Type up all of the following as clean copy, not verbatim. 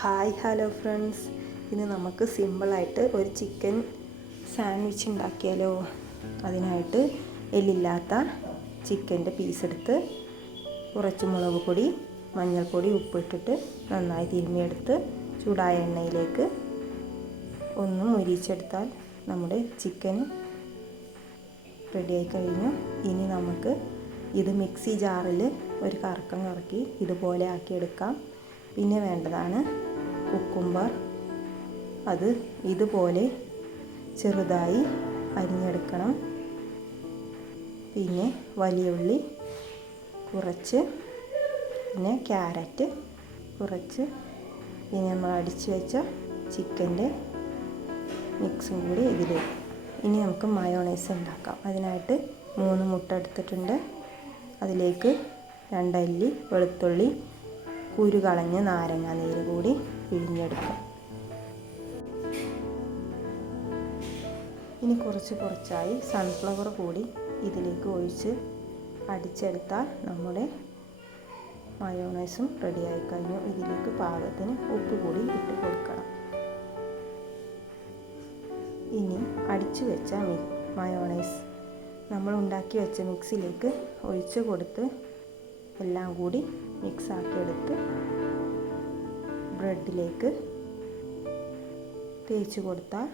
Hi hello friends, ഇന്ന് നമുക്ക് സിമ്പിളായിട്ട് ഒരു ചിക്കൻ സാൻഡ്വിച്ച് ഉണ്ടാക്കിയാലോ. അതിനായിട്ട് എല്ലില്ലാത്ത ചിക്കൻ്റെ പീസ് എടുത്ത് കുറച്ച് മുളക് പൊടി, മഞ്ഞൾപ്പൊടി, ഉപ്പിട്ടിട്ട് നന്നായി തിരുമ്മിയെടുത്ത് ചൂടായ എണ്ണയിലേക്ക് ഒന്ന് മുരിച്ചെടുത്താൽ നമ്മുടെ ചിക്കൻ റെഡിയായി കഴിഞ്ഞു. ഇനി നമുക്ക് ഇത് മിക്സി ജാറിൽ ഒരു കറക്കം കറക്കി ഇതുപോലെ ആക്കിയെടുക്കാം. പിന്നെ വേണ്ടതാണ് കുക്കുംബർ. അത് ഇതുപോലെ ചെറുതായി അരിഞ്ഞെടുക്കണം. പിന്നെ വലിയ ഉള്ളി കുറച്ച്, പിന്നെ ക്യാരറ്റ് കുറച്ച്, പിന്നെ നമ്മൾ അടിച്ചു വെച്ച ചിക്കൻ്റെ മിക്സും കൂടി ഇതിലേക്ക്. ഇനി നമുക്ക് മയോണൈസ് ഉണ്ടാക്കാം. അതിനായിട്ട് 3 മുട്ട എടുത്തിട്ടുണ്ട്. അതിലേക്ക് 2 അല്ലി വെളുത്തുള്ളി, കുരു കളഞ്ഞ് നാരങ്ങ നീര് കൂടി പിഴിഞ്ഞെടുക്കാം. ഇനി കുറച്ചായി സൺഫ്ലവർ കൂടി ഇതിലേക്ക് ഒഴിച്ച് അടിച്ചെടുത്താൽ നമ്മുടെ മയോണൈസും റെഡിയായി കഴിഞ്ഞു. ഇതിലേക്ക് പാകത്തിന് ഉപ്പ് കൂടി ഇട്ട് കൊടുക്കണം. ഇനി അടിച്ചു വെച്ച മയോണൈസ് നമ്മൾ ഉണ്ടാക്കി വെച്ച മിക്സിലേക്ക് ഒഴിച്ച് കൊടുത്ത് എല്ലാം കൂടി മിക്സാക്കിയെടുത്ത് ബ്രെഡിലേക്ക് തേച്ച് കൊടുത്താൽ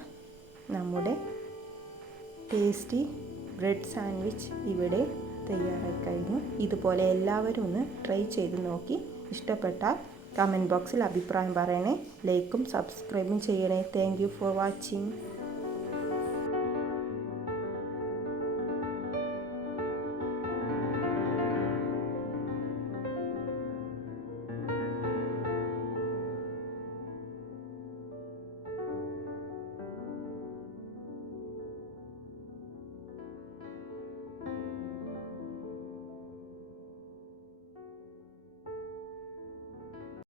നമ്മുടെ ടേസ്റ്റി ബ്രെഡ് സാൻഡ്വിച്ച് ഇവിടെ തയ്യാറായി കഴിഞ്ഞു. ഇതുപോലെ എല്ലാവരും ഒന്ന് ട്രൈ ചെയ്ത് നോക്കി ഇഷ്ടപ്പെട്ടാൽ കമൻറ്റ് ബോക്സിൽ അഭിപ്രായം പറയണേ. ലൈക്കും സബ്സ്ക്രൈബും ചെയ്യണേ. Thank you for watching.